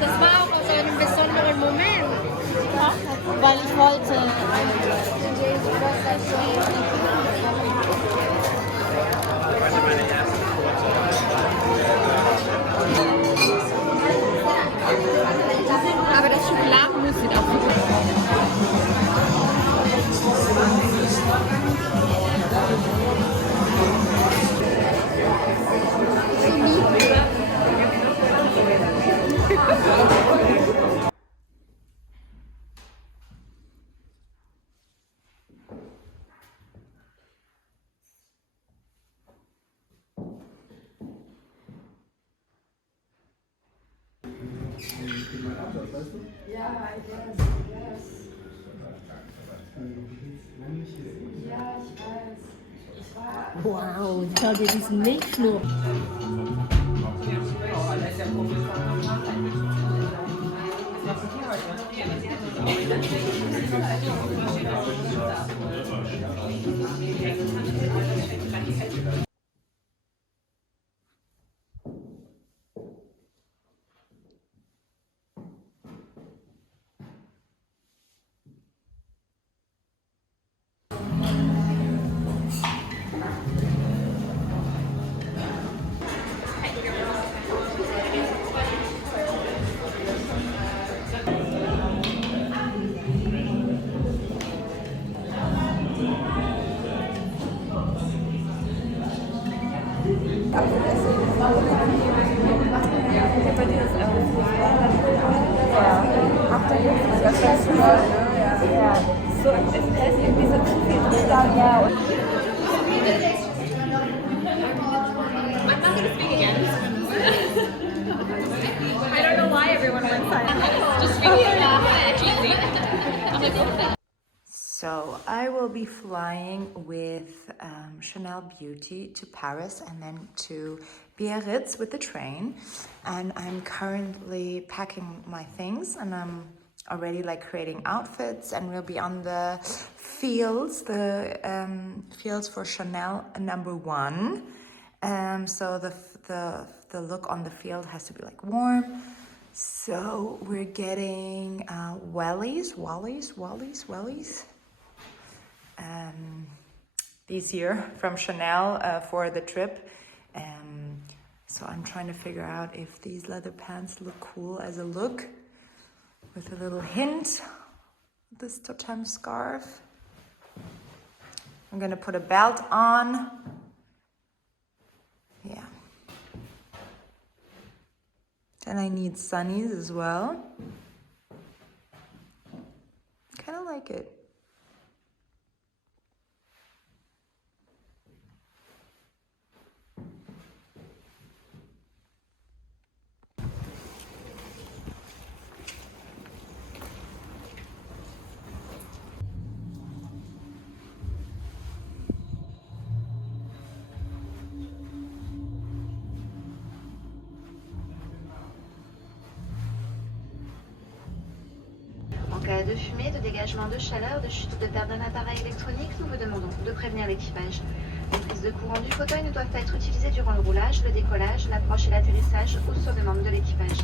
Das war auch aus einem besonderen Moment. Ja, weil ich wollte. Aber das Schokoladenmus sieht auch gut aus. Wow, schau dir diesen Milchschnur. I don't know why everyone went silent. Just cheesy. So I will be flying with Chanel Beauty to Paris and then to Biarritz with the train. And I'm currently packing my things and I'm already like creating outfits, and we'll be on the fields, fields for Chanel #1. So the look on the field has to be like warm. So we're getting wellies this year from Chanel for the trip. So I'm trying to figure out if these leather pants look cool as a look, with a little hint, this totem scarf. I'm gonna put a belt on. Yeah. Then I need sunnies as well. Kind of like it. En cas de fumée, de dégagement de chaleur, de chute ou de perte d'un appareil électronique, nous vous demandons de prévenir l'équipage. Les prises de courant du fauteuil ne doivent pas être utilisées durant le roulage, le décollage, l'approche et l'atterrissage ou sur demande de l'équipage.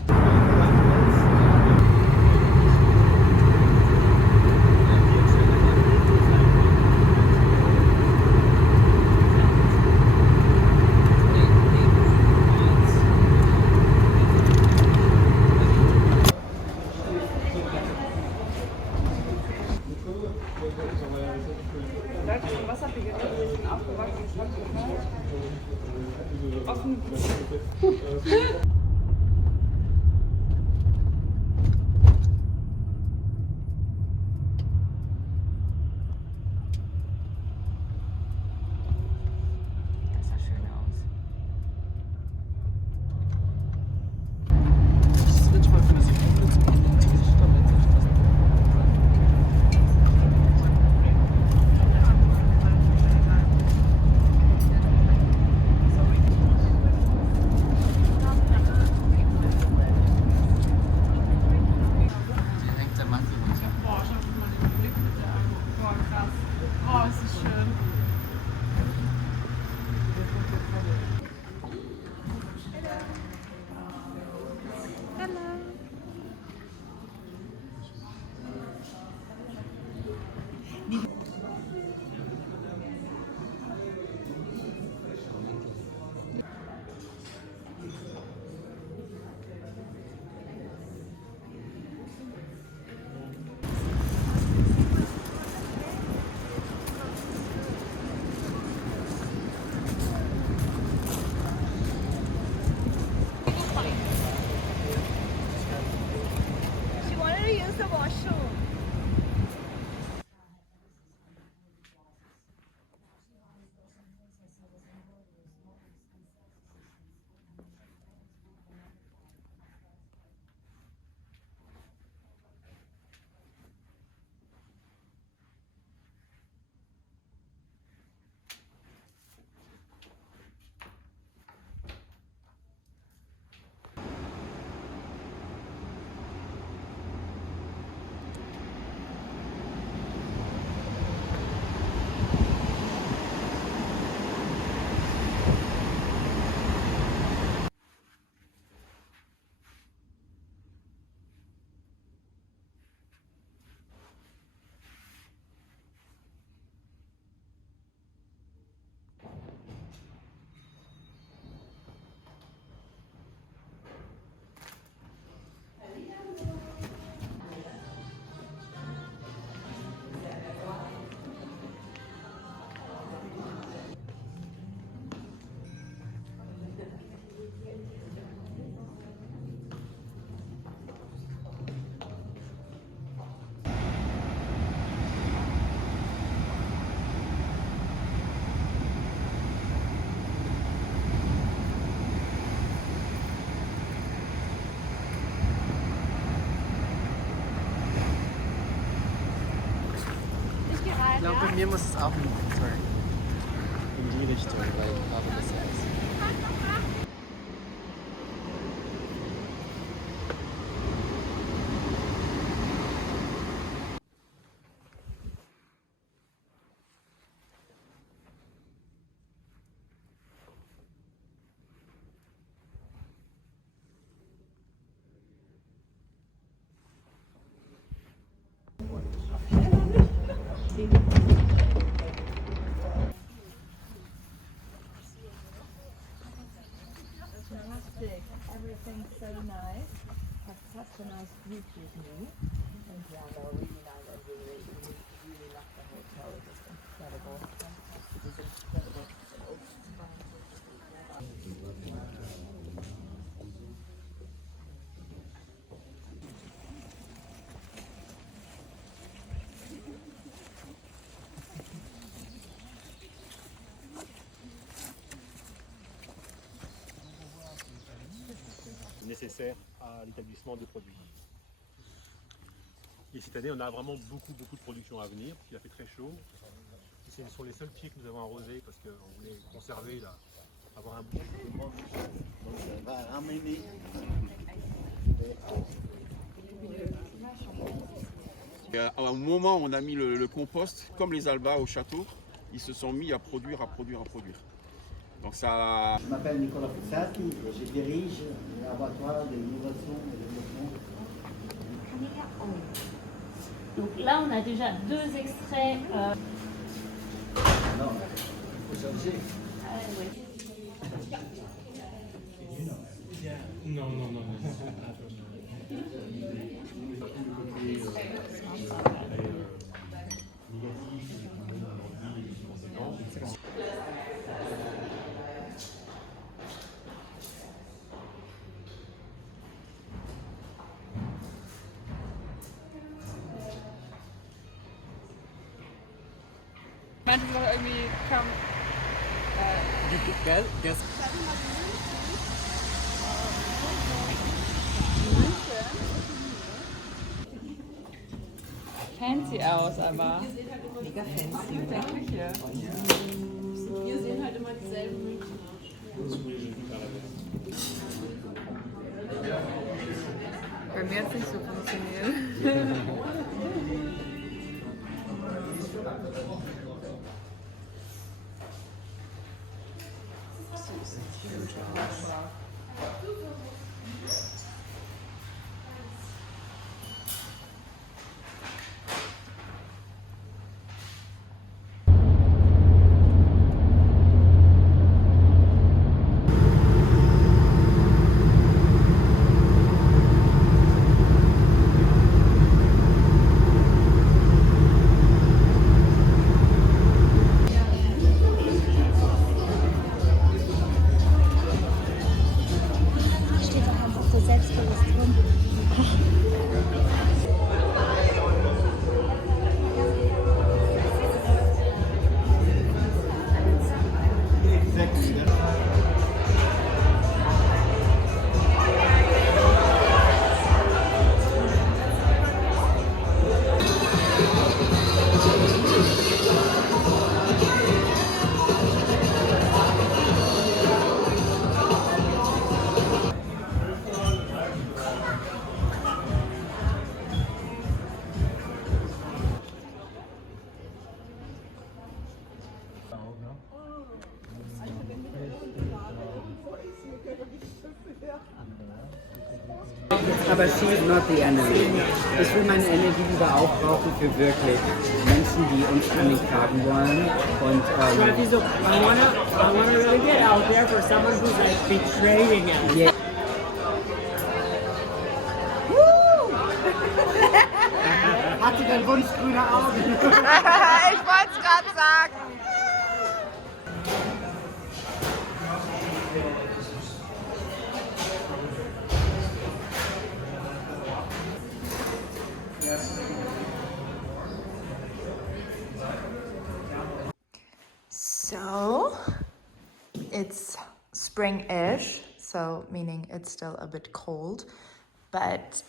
She wanted to use the washroom. Ich glaube, bei mir muss es auch in die Richtung, weil ich glaube, das ist. Everything's so nice. Has such a nice view to me. And yeah, no, really nice. I really love the hotel. It is incredible. It is incredible. Nécessaire à l'établissement de produits. Et cette année, on a vraiment beaucoup de production à venir, parce qu'il a fait très chaud. Ce sont les seuls pieds que nous avons arrosés, parce qu'on voulait conserver, là, avoir un bout. Donc ça va ramener. Au moment où on a mis le compost, comme les albas au château, ils se sont mis à produire. Donc ça... Je m'appelle Nicolas Fissati et je dirige le laboratoire d'innovation et développement. Donc là, on a déjà 2 extraits. Non, il faut changer. Meinte noch irgendwie kam. Fancy aus, aber. Mega fancy, oder? Wir sehen halt immer dieselben München aus. Bei mir hat es nicht so funktioniert. Aber she is not the enemy. Ich will meine Energie lieber aufbrauchen für wirklich Menschen, die uns nicht tragen wollen. Und Wieso? I wanna really get out there for someone who's like betraying us. yeah. Hat sie den Wunsch grüne Augen? Ich wollte es gerade sagen. So, it's spring-ish, so meaning it's still a bit cold, but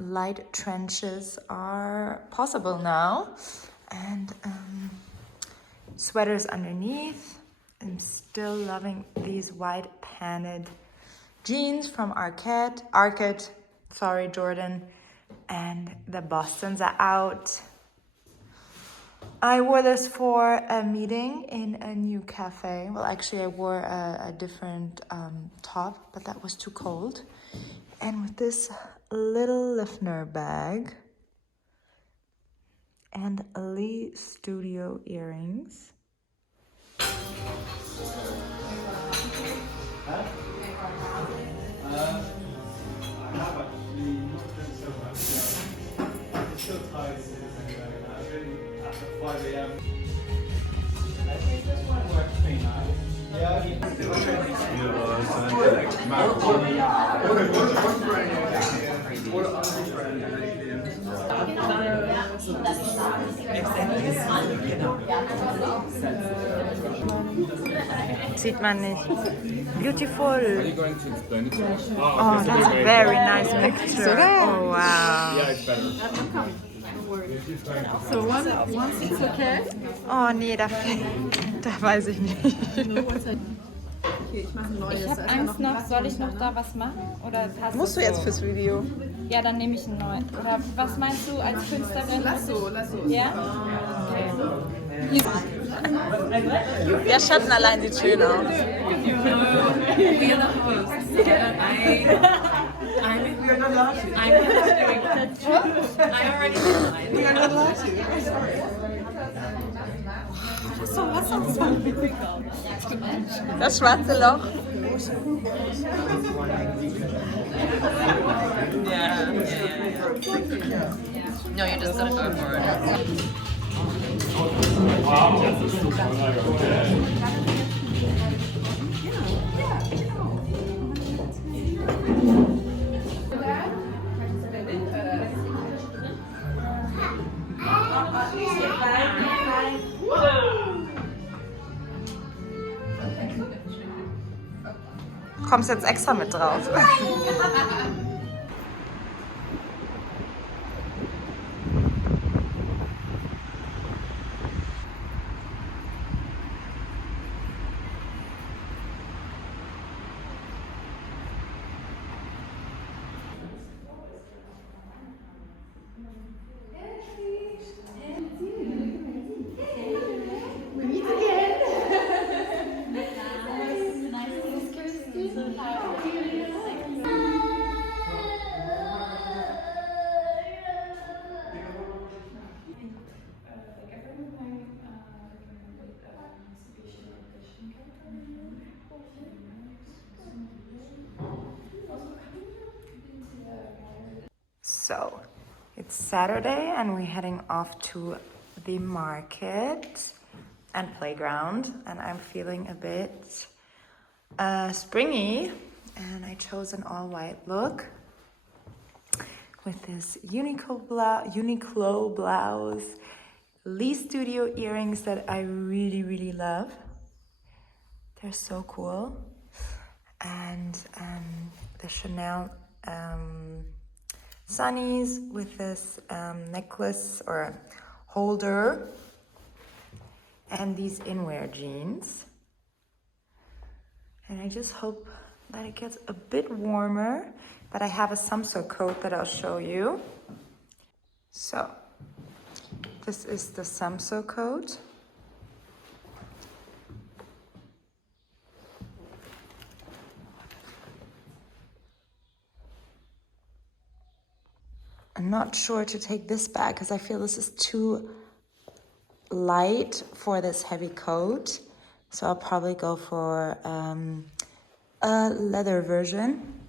light trenches are possible now, and sweaters underneath. I'm still loving these wide panted jeans from Arket, sorry Jordan, and the Bostons are out. I wore this for a meeting in a new cafe. Well, actually I wore a different top, but that was too cold. And with this little Liffner bag and Lee Studio earrings. Sieht man nicht. Beautiful. Oh, that's a very nice picture. Oh, wow. So once it's okay. Oh, nee, da weiß ich nicht. Okay, ich mache ein neues. Ich habe Angst noch, soll ich noch da was machen? Oder passt Musst du das jetzt so? fürs Video? Ja, dann nehme ich einen neuen. Oder was meinst du als Künstlerin? Lass so. Ja? Der Schatten allein sieht schön aus. Das schwarze Loch. No, you're just gonna go for it. Kommst jetzt extra mit drauf. So, it's Saturday and we're heading off to the market and playground, and I'm feeling a bit springy, and I chose an all white look. with this Uniqlo blouse, Lee Studio earrings that I really love. They're so cool. And the Chanel sunnies with this necklace or holder, and these Inwear jeans. And I just hope that it gets a bit warmer, but I have a SamsoeSamsoe coat that I'll show you. So this is the SamsoeSamsoe coat. I'm not sure to take this bag because I feel this is too light for this heavy coat. So I'll probably go for a leather version.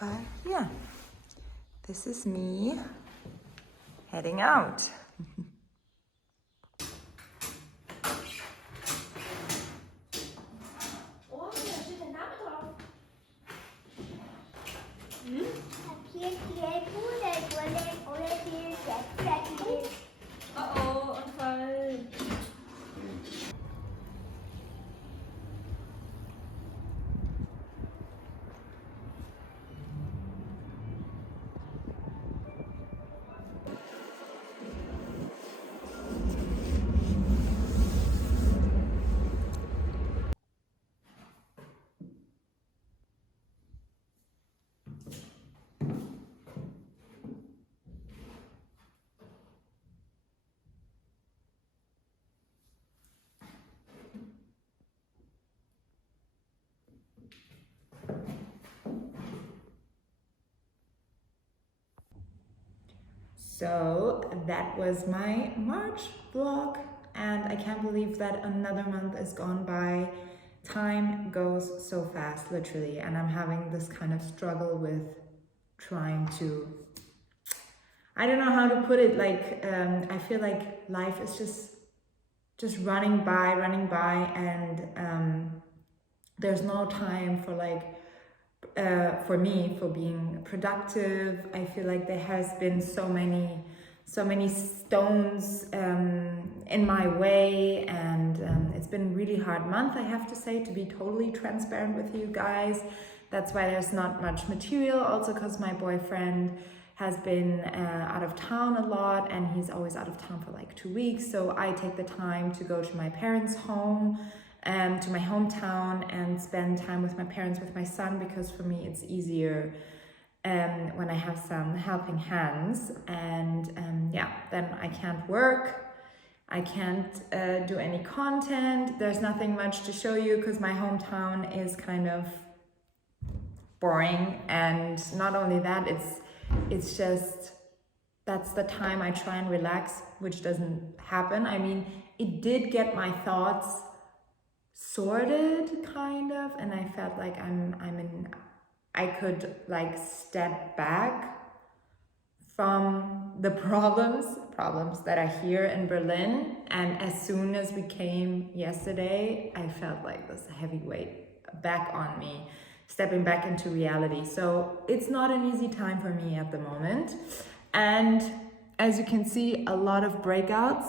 But yeah, this is me heading out. So that was my March vlog, and I can't believe that another month is gone by. Time goes so fast, literally, and I'm having this kind of struggle with trying to, I don't know how to put it, like I feel like life is just running by, and there's no time for for me, for being productive. I feel like there has been so many stones in my way, and it's been a really hard month, I have to say, to be totally transparent with you guys. That's why there's not much material, also because my boyfriend has been out of town a lot, and he's always out of town for like 2 weeks. So I take the time to go to my parents' home, to my hometown, and spend time with my parents, with my son, because for me it's easier when I have some helping hands. And yeah, then I can't work, I can't do any content, there's nothing much to show you because my hometown is kind of boring. And not only that, it's just, that's the time I try and relax, which doesn't happen. I mean, it did get my thoughts sorted, kind of, and I felt like I could like step back from the problems that are here in Berlin. And as soon as we came yesterday, I felt like this heavy weight back on me, stepping back into reality. So it's not an easy time for me at the moment. And as you can see, a lot of breakouts.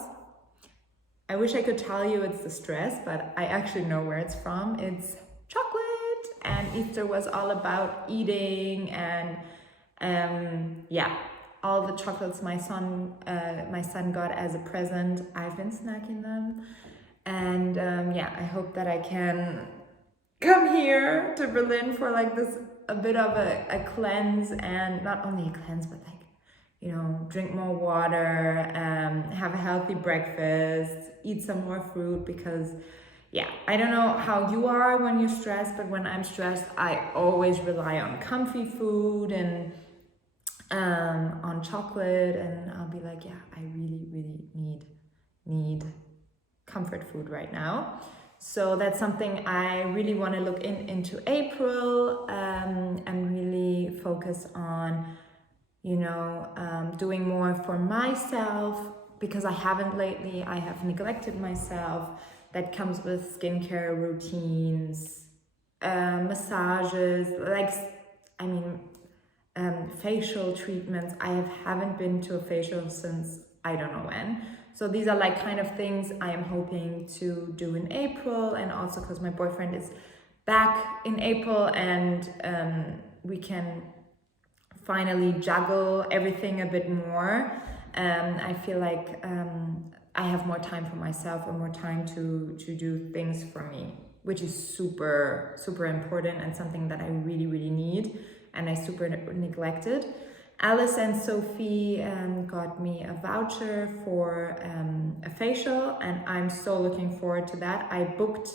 I wish I could tell you it's the stress, but I actually know where it's from. It's chocolate, and Easter was all about eating, and yeah, all the chocolates my son got as a present, I've been snacking them. And yeah, I hope that I can come here to Berlin for like this, a bit of a cleanse, and not only a cleanse, but like, you know, drink more water, have a healthy breakfast, eat some more fruit, because yeah, I don't know how you are when you're stressed, but when I'm stressed, I always rely on comfy food and on chocolate, and I'll be like, yeah, I really need comfort food right now. So that's something I really want to look into April, and really focus on, you know, doing more for myself, because I haven't lately. I have neglected myself. That comes with skincare routines, massages, like, I mean, facial treatments. I haven't been to a facial since I don't know when. So these are like kind of things I am hoping to do in April, and also because my boyfriend is back in April, and we can finally juggle everything a bit more. I feel like I have more time for myself and more time to do things for me, which is super, super important and something that I really, really need, and I super neglected. Alice and Sophie got me a voucher for a facial, and I'm so looking forward to that. I booked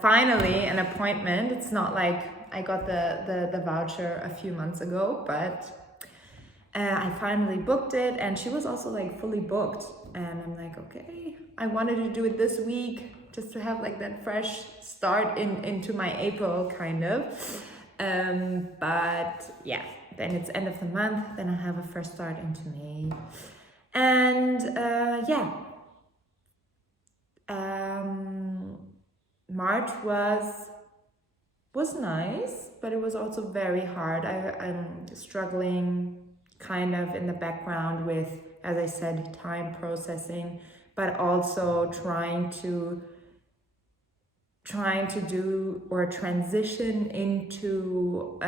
finally an appointment. It's not like I got the voucher a few months ago, but I finally booked it, and she was also like fully booked, and I'm like, okay, I wanted to do it this week just to have like that fresh start into my April kind of. But yeah, then it's end of the month, then I have a fresh start into May. And March was nice, but it was also very hard. I'm struggling kind of in the background with, as I said, time processing, but also trying to do or transition into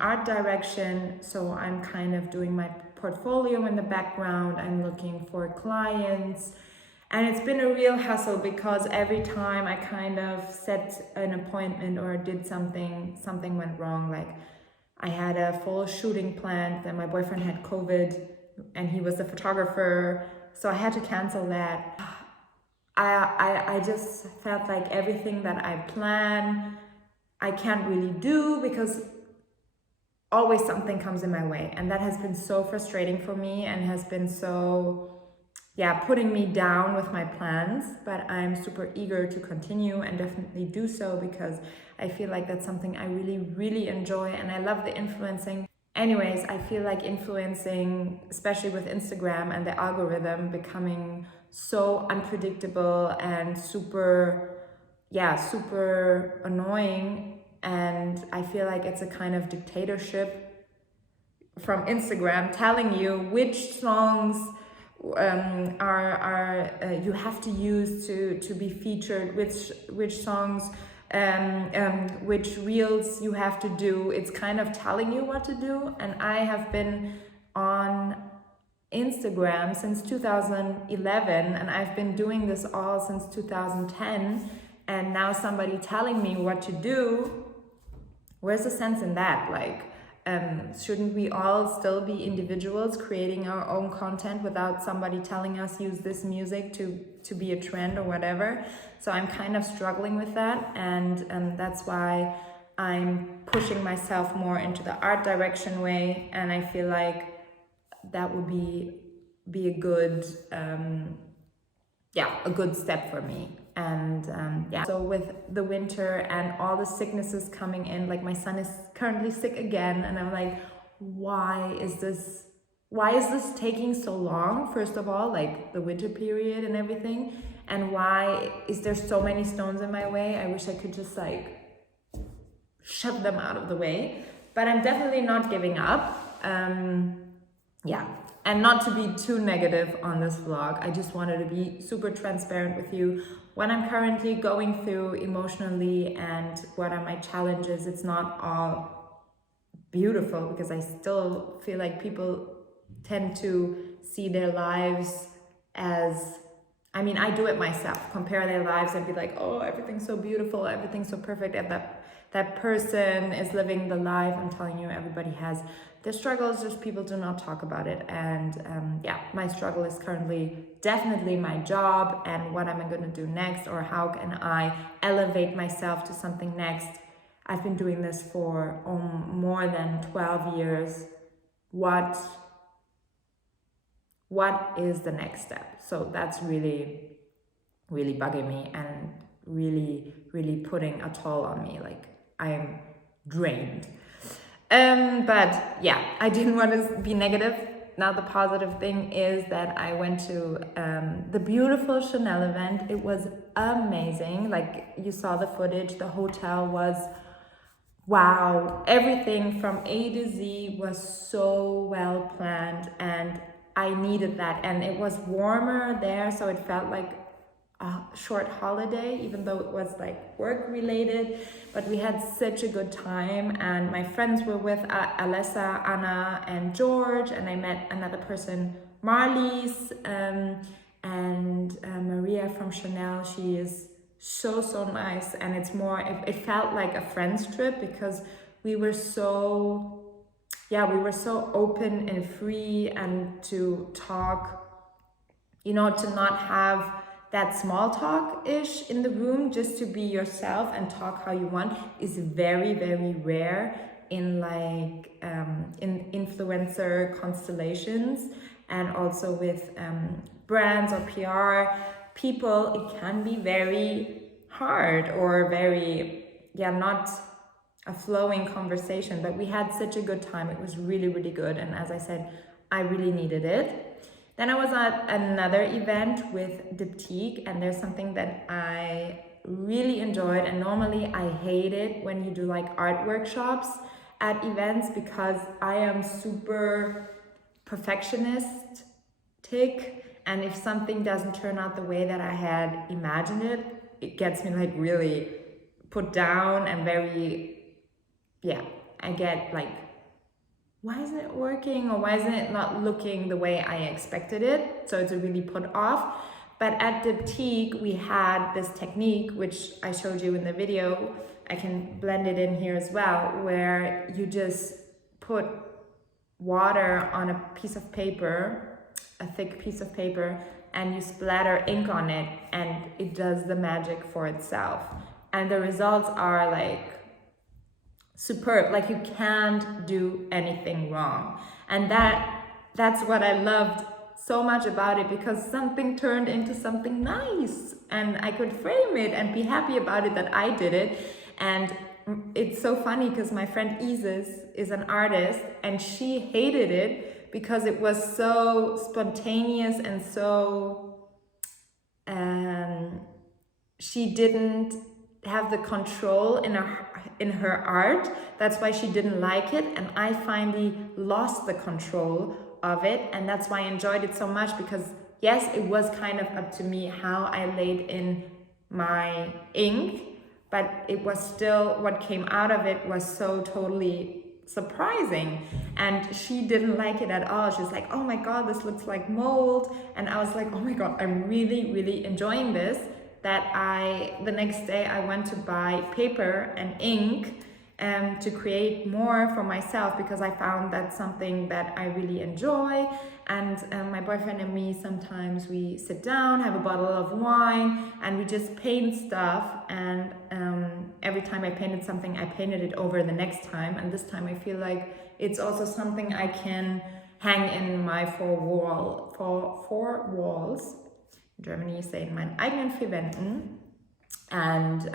art direction. So I'm kind of doing my portfolio in the background. I'm looking for clients, and it's been a real hustle because every time I kind of set an appointment or did something went wrong. Like I had a full shooting planned, then my boyfriend had COVID and he was the photographer, so I had to cancel that. I just felt like everything that I plan, I can't really do because always something comes in my way. And that has been so frustrating for me and has been so, putting me down with my plans. But I'm super eager to continue and definitely do so because I feel like that's something I really, really enjoy, and I love the influencing. Anyways, I feel like influencing, especially with Instagram and the algorithm becoming so unpredictable and super annoying, and I feel like it's a kind of dictatorship from Instagram telling you which songs are you have to use to be featured, which songs, which reels you have to do. It's kind of telling you what to do, and I have been on Instagram since 2011, and I've been doing this all since 2010, and now somebody telling me what to do. Where's the sense in that? Like, shouldn't we all still be individuals creating our own content without somebody telling us use this music to be a trend or whatever? So I'm kind of struggling with that, and that's why I'm pushing myself more into the art direction way, and I feel like that would be a good a good step for me. And so with the winter and all the sicknesses coming in, like my son is currently sick again, and I'm like, why is this taking so long? First of all, like the winter period and everything, and why is there so many stones in my way? I wish I could just like shove them out of the way, but I'm definitely not giving up. And not to be too negative on this vlog, I just wanted to be super transparent with you what I'm currently going through emotionally and what are my challenges. It's not all beautiful because I still feel like people tend to see their lives as, I mean, I do it myself, compare their lives and be like, oh, everything's so beautiful, everything's so perfect, and that person is living the life. I'm telling you, everybody has their struggles, just people do not talk about it. And my struggle is currently definitely my job and what am I going to do next, or how can I elevate myself to something next. I've been doing this for more than 12 years. What is the next step? So that's really, really bugging me and really, really putting a toll on me. Like, I'm drained. But yeah, I didn't want to be negative. Now the positive thing is that I went to the beautiful Chanel event. It was amazing. Like, you saw the footage. The hotel was wow, everything from A to Z was so well planned, and I needed that. And it was warmer there, so it felt like a short holiday, even though it was like work related, but we had such a good time. And my friends were with Alessa, Anna and George, and I met another person, Marlies, and Maria from Chanel. She is so nice, and it's more, it felt like a friends trip because we were so open and free, and to talk, you know, to not have that small talk-ish in the room, just to be yourself and talk how you want, is very rare in like in influencer constellations, and also with brands or PR people. It can be very hard or very, not a flowing conversation, but we had such a good time. It was really good, and as I said, I really needed it. Then I was at another event with Diptyque, and there's something that I really enjoyed, and normally I hate it when you do like art workshops at events, because I am super perfectionistic, and if something doesn't turn out the way that I had imagined it, it gets me like really put down and very, I get like, why isn't it working, or why isn't it not looking the way I expected it? So it's really put off. But at Diptyque, we had this technique, which I showed you in the video. I can blend it in here as well, where you just put water on a piece of paper, a thick piece of paper, and you splatter ink on it, and it does the magic for itself. And the results are like superb. Like, you can't do anything wrong. And that's what I loved so much about it, because something turned into something nice, and I could frame it and be happy about it that I did it. And it's so funny because my friend Isis is an artist, and she hated it because it was so spontaneous and so she didn't have the control in her art. That's why she didn't like it, and I finally lost the control of it, and that's why I enjoyed it so much, because yes, it was kind of up to me how I laid in my ink, but it was still, what came out of it was so totally surprising. And she didn't like it at all. She was like, oh my god, this looks like mold. And I was like, oh my god, I'm really enjoying this, that the next day I went to buy paper and ink to create more for myself, because I found that's something that I really enjoy. And my boyfriend and me, sometimes we sit down, have a bottle of wine, and we just paint stuff. And every time I painted something, I painted it over the next time. And this time I feel like it's also something I can hang in my four walls. In Germany, you say in meinen eigenen vier Wänden. And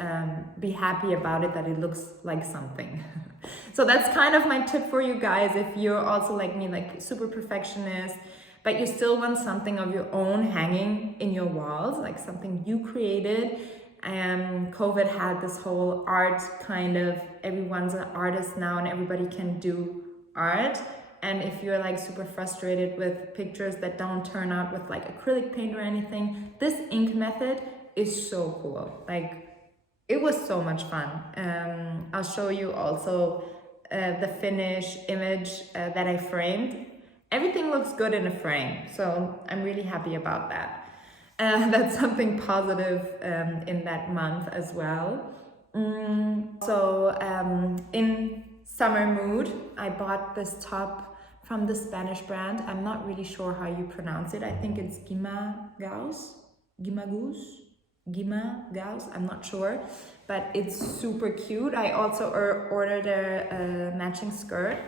be happy about it, that it looks like something. So that's kind of my tip for you guys, if you're also like me, like super perfectionist, but you still want something of your own hanging in your walls, like something you created. And COVID had this whole art kind of, everyone's an artist now and everybody can do art. And if you're like super frustrated with pictures that don't turn out with like acrylic paint or anything, this ink method is so cool. Like, it was so much fun. I'll show you also the finished image that I framed. Everything looks good in a frame, so I'm really happy about that. That's something positive in that month as well. So in summer mood, I bought this top from the Spanish brand. I'm not really sure how you pronounce it. I think it's Gimaguas, I'm not sure, but it's super cute. I also ordered a matching skirt,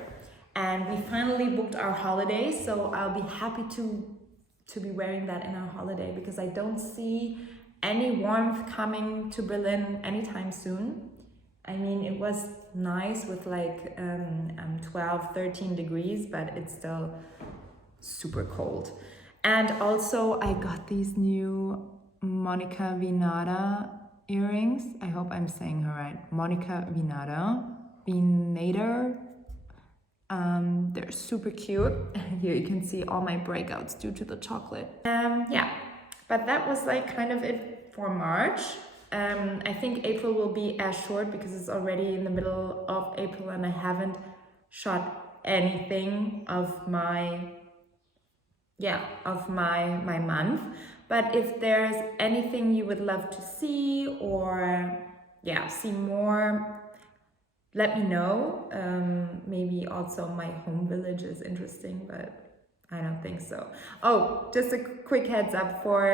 and we finally booked our holiday, so I'll be happy to be wearing that in our holiday, because I don't see any warmth coming to Berlin anytime soon. I mean, it was nice with like 12, 13 degrees, but it's still super cold. And also I got these new Monica Vinada earrings. I hope I'm saying her right. Monica Vinada. Benader. They're super cute. Here you can see all my breakouts due to the chocolate. Yeah, but that was like kind of it for March. I think April will be as short because it's already in the middle of April and I haven't shot anything of my month. But if there's anything you would love to see or see more, let me know. Maybe also my home village is interesting, but I don't think so. Oh, just a quick heads up, for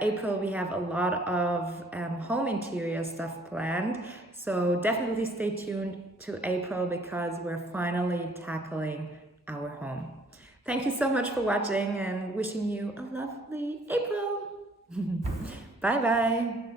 April we have a lot of home interior stuff planned, so definitely stay tuned to April because we're finally tackling our home. Thank you so much for watching and wishing you a lovely April. Bye bye.